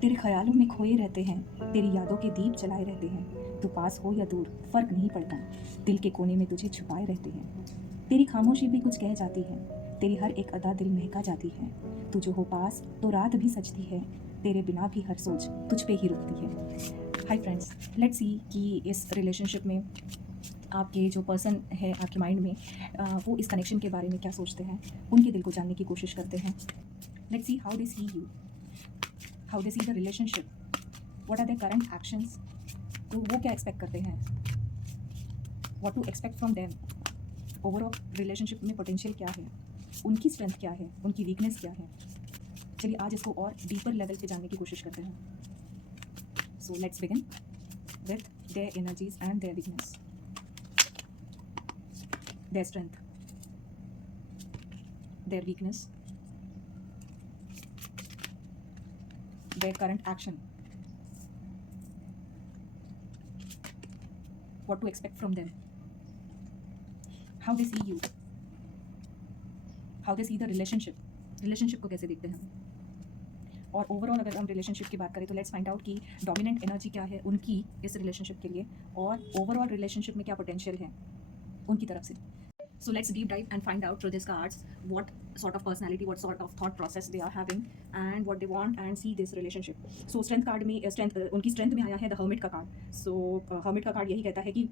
तेरे ख्यालों में खोए रहते हैं, तेरी यादों के दीप जलाए रहते हैं। तू पास हो या दूर फर्क नहीं पड़ता, दिल के कोने में तुझे छुपाए रहते हैं। तेरी खामोशी भी कुछ कह जाती है, तेरी हर एक अदा दिल महका जाती है। तू जो हो पास तो रात भी सजती है, तेरे बिना भी हर सोच तुझ पे ही रुकती है। हाय फ्रेंड्स, लेट्स सी कि इस रिलेशनशिप में आपके जो पर्सन है आपके माइंड में वो इस कनेक्शन के बारे में क्या सोचते हैं, उनके दिल को जानने की कोशिश करते हैं। Let's see how they see you, how they see the relationship, what are their current actions. तो वो क्या एक्सपेक्ट करते हैं, what to expect from them. Overall relationship में पोटेंशियल क्या है, उनकी स्ट्रेंथ क्या है, उनकी वीकनेस क्या है। चलिए आज इसको और डीपर लेवल पे जानने की कोशिश करते हैं। So let's begin with their energies and their weakness, their strength, their weakness, their current action, what to expect from them, how they see you, how they see the relationship को कैसे देखते हैं। और ओवरऑल अगर हम relationship की बात करें तो लेट्स फाइंड आउट कि डोमिनेंट एनर्जी क्या है उनकी इस रिलेशनशिप के लिए, और ओवरऑल रिलेशनशिप में क्या पोटेंशियल है उनकी तरफ से। So let's deep dive and find out through these cards what sort of personality, what sort of thought process they are having and what they want and see this relationship. So strength card में strength उनकी strength में आया है the hermit का card. So hermit का card यही कहता है कि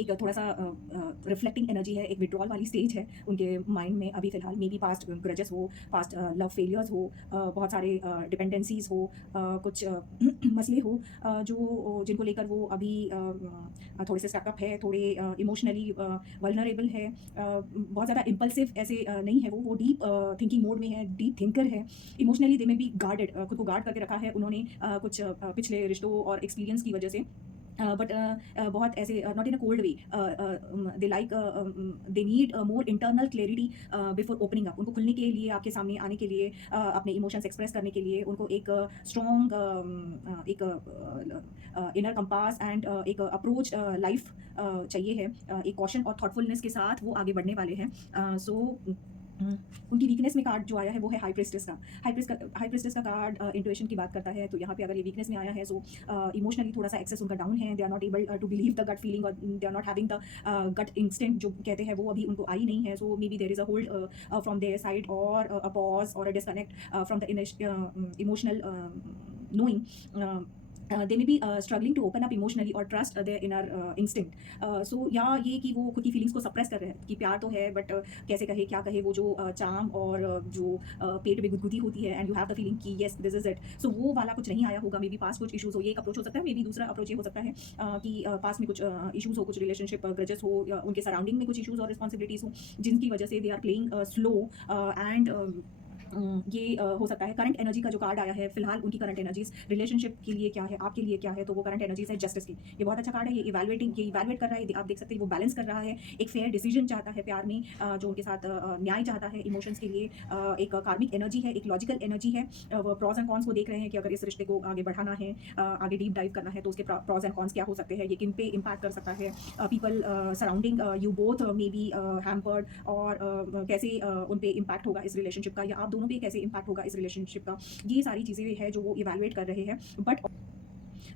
एक थोड़ा सा रिफ्लेक्टिंग एनर्जी है, एक विड्रॉल वाली स्टेज है उनके माइंड में अभी फ़िलहाल। मे बी पास्ट ग्रजेस हो, पास्ट लव फेलियर्स हो, बहुत सारे डिपेंडेंसीज हो, कुछ मसले हो जो जिनको लेकर वो अभी थोड़े से स्टकअप है, थोड़े इमोशनली वल्नरेबल है, बहुत ज़्यादा इम्पल्सिव ऐसे नहीं है वो डीप थिंकिंग मोड में है, डीप थिंकर है। इमोशनली दे में भी गार्डेड, खुद को गार्ड करके रखा है उन्होंने कुछ पिछले रिश्तों और एक्सपीरियंस की वजह से। बट बहुत ऐसे not in a cold way, they like they need more internal clarity before opening up. उनको खुलने के लिए, आपके सामने आने के लिए, अपने इमोशंस एक्सप्रेस करने के लिए उनको एक स्ट्रॉन्ग एक इनर कंपास एंड एक अप्रोच लाइफ चाहिए है। एक कॉशन और थॉटफुलनेस के साथ वो आगे बढ़ने वाले हैं। सो उनकी वीकनेस में कार्ड जो आया है वो है हाई प्रिस्टेस का। हाई प्रिस्टेस का कार्ड इंट्यूशन की बात करता है। तो यहाँ पे अगर ये वीकनेस में आया है सो इमोशनली थोड़ा सा एक्सेस उनका डाउन है। They are not able to believe the gut feeling, और they are not having the gut instinct जो कहते हैं वो अभी उनको आई नहीं है। So maybe there is a hold from their side, और अ पॉज और a disconnect from the emotional knowing. They may be struggling to open up emotionally or trust their inner instinct. So या ये कि वो खुद की feelings को suppress कर रहे हैं कि प्यार तो है बट कैसे कहे क्या कहे, वो जो चार्म और जो पेट में गुदगुदी होती है and you have the feeling कि येस दिस इज इट। सो वो वाला कुछ नहीं आया होगा। मे बी पास कुछ इशूज़ हो, ये एक अप्रोच हो सकता है। मे बी दूसरा अप्रोच ये हो सकता है कि पास में कुछ इशूज़ हो, कुछ रिलेशनशिप ग्रजेस हो, या उनके सराउंडिंग में कुछ इशूज़ और रिस्पॉन्सिबिलिटीज़ हो जिनकी वजह से they are playing slow and ये हो सकता है। करंट एनर्जी का जो कार्ड आया है फिलहाल, उनकी करंट एनर्जीज रिलेशनशिप के लिए क्या है, आपके लिए क्या है, तो वो करंट एनर्जीज है जस्टिस की। ये बहुत अच्छा कार्ड है। ये इवैल्यूएट कर रहा है। आप देख सकते हैं वो बैलेंस कर रहा है, एक फेयर डिसीजन चाहता है प्यार में, जो उनके साथ न्याय चाहता है इमोशंस के लिए। एक कार्मिक एनर्जी है, एक लॉजिकल एनर्जी है। वो प्रॉज एंड कॉन्स को देख रहे हैं कि अगर इस रिश्ते को आगे बढ़ाना है, आगे डीप डाइव करना है, तो उसके प्रॉज एंड कॉन्स क्या हो सकते हैं, ये किन पे इम्पैक्ट कर सकता है। People surrounding you both may be hampered, और कैसे उन पे इम्पैक्ट होगा इस रिलेशनशिप का, या आप दोनों पे कैसे इम्पैक्ट होगा इस रिलेशनशिप का। ये सारी चीज़ें है जो वो इवैल्यूएट कर रहे हैं। But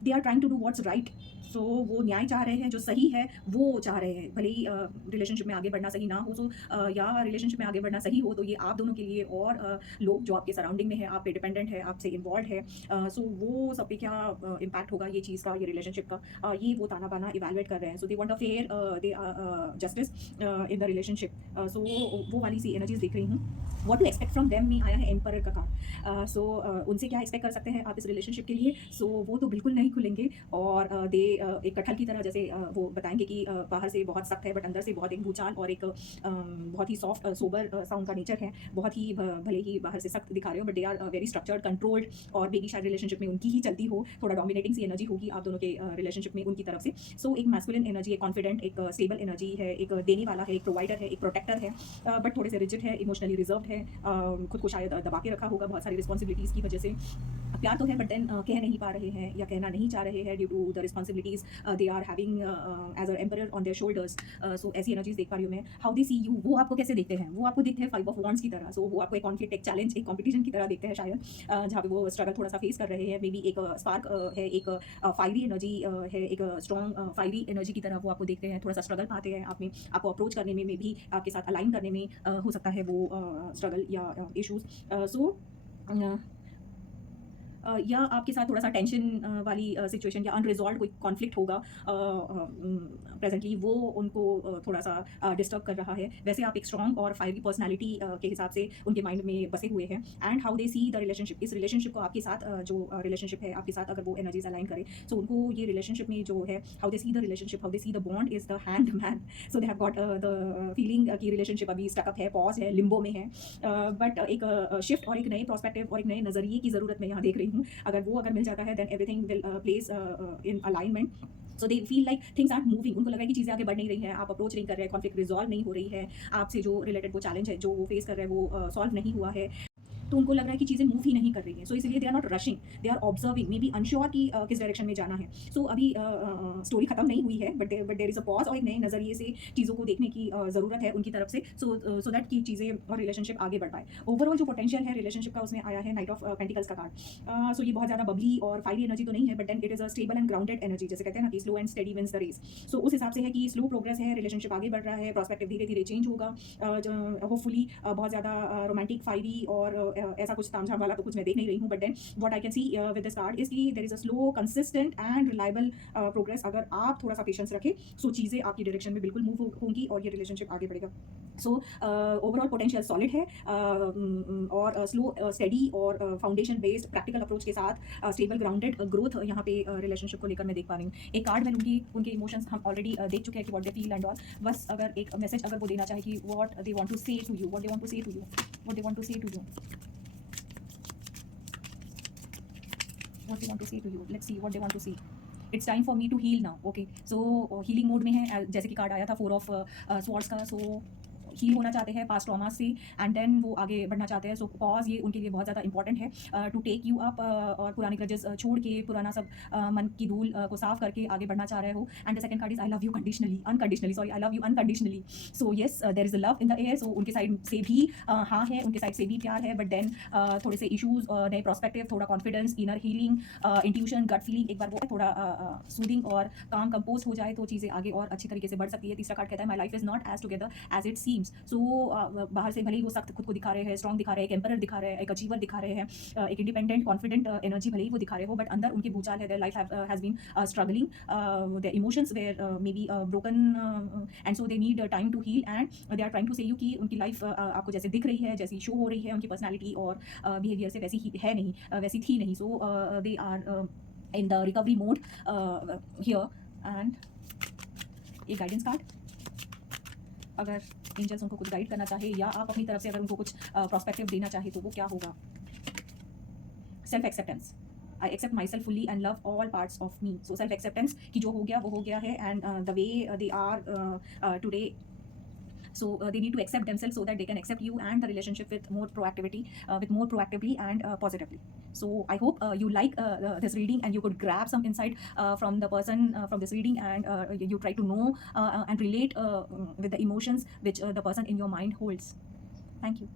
they are trying to do what's right. So वो न्याय चाह रहे हैं, जो सही है वो चाह रहे हैं। भले ही रिलेशनशिप में आगे बढ़ना सही ना हो, सो या रिलेशनशिप में आगे बढ़ना सही हो, तो ये आप दोनों के लिए और लोग जो आपके सराउंडिंग में है, आप पे डिपेंडेंट है, आपसे इन्वॉल्व है, सो वो सब पे क्या इम्पैक्ट होगा ये चीज़ का, ये रिलेशनशिप का, ये वो ताना बाना इवैल्यूएट कर रहे हैं। So they want a fair they justice in the relationship. So वो वाली सी एनर्जीज देख रही हूँ। What to expect from them में आया है एम्परर का कार्ड। सो उनसे क्या एक्सपेक्ट कर सकते हैं आप इस रिलेशनशिप के लिए। सो वो तो बिल्कुल नहीं खुलेंगे, और दे एक कटहल की तरह, जैसे वो बताएंगे कि बाहर से बहुत सख्त है बट अंदर से बहुत एक भूचाल और एक बहुत ही सॉफ्ट सोबर सा उनका नेचर है। बहुत ही भले ही बाहर से सख्त दिखा रहे हो but they are very structured, controlled, और मे बी शायद रिलेशनशिप में उनकी ही चलती हो, थोड़ा डोमिनेटिंग सी एनर्जी होगी आप दोनों के रिलेशनशिप में उनकी तरफ से। सो एक मैस्कुलिन एनर्जी, एक कॉन्फिडेंट, एक स्टेबल एनर्जी है, एक देने वाला है, एक प्रोवाइडर है, एक प्रोटेक्टर है, बट थोड़े से रिजिड है, इमोशनली रिजर्व्ड है, खुद को शायद दबा के रखा होगा बहुत सारी रिस्पॉन्सिबिलिटीज़ की वजह से। प्यार तो है बट देन कह नहीं पा रहे हैं या कहना करना नहीं चाह रहे हैं due to the responsibilities they are having as a ember on their shoulders. So ऐसी एनर्जीज देख पा रही हूँ मैं। हाउ दे सी यू, वो आपको कैसे देखते हैं? वो आपको देखते हैं 5 ऑफ वॉन्ड्स की तरह। सो वो आपको एक कॉन्फ्लिक्ट, एक चैलेंज, एक कॉम्पिटिशन की तरह देखते हैं शायद, जहाँ पे वो स्ट्रगल थोड़ा सा फेस कर रहे हैं। मे बी एक स्पार्क है, एक फायरी एनर्जी है, एक स्ट्रॉन्ग फायरी एनर्जी की तरह वो आपको देखते हैं। थोड़ा सा स्ट्रगल पाते हैं आप में, आपको अप्रोच करने में भी, आपके साथ अलाइन करने में हो सकता है वो स्ट्रगल या इश्यूज। सो या आपके साथ थोड़ा सा टेंशन वाली सिचुएशन या अनरिजॉल्व कोई कॉन्फ्लिक्ट होगा प्रेजेंटली, वो उनको थोड़ा सा डिस्टर्ब कर रहा है। वैसे आप एक स्ट्रॉन्ग और फायरी पर्सनैलिटी के हिसाब से उनके माइंड में बसे हुए हैं। And how they see the relationship, इस रिलेशनशिप को आपके साथ जो रिलेशनशिप है आपके साथ, अगर वो एनर्जीज अलाइन करे, सो उनको ये रिलेशनशिप में जो है, how they see the relationship, how they see the bond is the hand man. So they have got the feeling कि रिलेशनशिप अभी स्टकअप है, पॉज है, लिम्बो में है। बट एक शिफ्ट और एक नए प्रोस्पेक्टिव और एक नए नज़रिए की ज़रूरत मैं यहाँ देख रही हूँ। अगर मिल जाता है then everything will place in alignment. So they feel like things are moving. उनको लग रहा है कि चीज़ें आगे बढ़ नहीं रही हैं, आप अप्रोच नहीं कर रहे हैं, कॉन्फ्लिक्ट रिजॉल्व नहीं हो रही है, आपसे जो रिलेटेड वो चैलेंज है जो वो फेस कर रहे हैं वो सॉल्व नहीं हुआ है। तो उनको लग रहा है कि चीज़ें मूव ही नहीं कर रही हैं। सो इसलिए they are not rushing, they are observing, maybe unsure कि किस डायरेक्शन में जाना है। सो अभी स्टोरी खत्म नहीं हुई है, but there is a pause और एक नए नज़रिए से चीज़ों को देखने की ज़रूरत है उनकी तरफ से। सो दैट कि चीज़ें और रिलेशनशिप आगे बढ़ पाए। ओवरऑल जो पोटेंशियल है रिलेशनशिप का, उसमें आया है नाइट ऑफ पेंटिकल्स का कार्ड। सो ये बहुत ज़्यादा बबली और फायरी एनर्जी तो नहीं है, but then it is a stable and grounded energy. जैसे कहते हैं ना कि slow and steady wins the race. So उस हिसाब से है कि स्लो प्रोग्रेस है, रिलेशनशिप आगे बढ़ रहा है, प्रॉस्पेक्टिव धीरे धीरे चेंज होगा। होपफुली बहुत ज़्यादा रोमांटिक, फायरी और ऐसा कुछ तामझाम वाला तो कुछ मैं देख नहीं रही हूँ। But then what I can see with this card is कि there is a slow, consistent and reliable progress. अगर आप थोड़ा सा पेशेंस रखें, सो चीज़ें आपकी डायरेक्शन में बिल्कुल मूव होंगी और ये रिलेशनशिप आगे बढ़ेगा। सो ओवरऑल पोटेंशियल सॉलिड है, और स्लो, स्टडी और फाउंडेशन बेस्ड प्रैक्टिकल अप्रोच के साथ स्टेबल, ग्राउंडेड ग्रोथ यहाँ पे रिलेशनशिप को लेकर मैं देख पा रही हूँ। एक कार्ड मैं लूँगी, उनके इमोशंस हम ऑलरेडी देख चुके हैं कि what they feel and all. बस अगर एक मैसेज अगर वो देना चाहे कि what they want to say to you, what they want to say to you, what they want to say to you, what they want to say to you. Let's see what they want to say. It's time for me to heal now. Okay, so healing mode में है, जैसे कि card आया था 4 of swords का। सो heal होना चाहते हैं पास्ट ट्रॉमा से एंड देन वो आगे बढ़ना चाहते हैं। सो पॉज ये उनके लिए बहुत ज़्यादा इंपॉर्टेंट है टू टेक यू अप, और पुराने ग्रजेस छोड़ के, पुराना सब मन की धूल को साफ करके आगे बढ़ना चाह रहे हो। And the second card is I love you conditionally, unconditionally, sorry, I love you unconditionally. So yes, there is a love in the air. So उनके साइड से भी हाँ है, उनके साइड से भी प्यार है, बट देन थोड़े से इशूज़, नए प्रोस्पेक्टिव, थोड़ा confidence, inner healing, intuition, gut feeling, एक बार वो थोड़ा सूदिंग और काम कंपोज हो जाए तो चीज़ें आगे और अच्छी तरीके से बढ़ सकती है। तीसरा कार्ड कहता है my life is not as together as it seems. So बाहर से भले ही वो सख्त खुद को दिखा रहे हैं, स्ट्रॉन्ग दिखा रहे हैं, एक एम्परर दिखा रहे हैं, एक अचीवर दिखा रहे हैं, एक इंडिपेंडेंट, कॉन्फिडेंट एनर्जी भले ही वो दिखा रहे हो, बट अंदर उनकी भूचाल है। Their life has been struggling, their emotions were maybe broken, and so they need time to heal. And they are trying to say you कि उनकी लाइफ आपको जैसे दिख रही है, जैसी शो हो रही है, उनकी पर्सनैलिटी और बिहेवियर से वैसी ही है नहीं, वैसी थी नहीं। So they are in the recovery mode here. And एक गाइडेंस कार्ड, अगर एंजल्स उनको कुछ गाइड करना चाहे या आप अपनी तरफ से अगर उनको कुछ प्रोस्पेक्टिव देना चाहे तो वो क्या होगा? Self acceptance, I accept myself fully and love all parts of me. So self acceptance कि जो हो गया वो हो गया है, and the way they are today, so they need to accept themselves so that they can accept you and the relationship with more proactivity, with more proactively and positively. So I hope you like this reading and you could grab some insight from the person from this reading, and you try to know and relate with the emotions which the person in your mind holds. Thank you.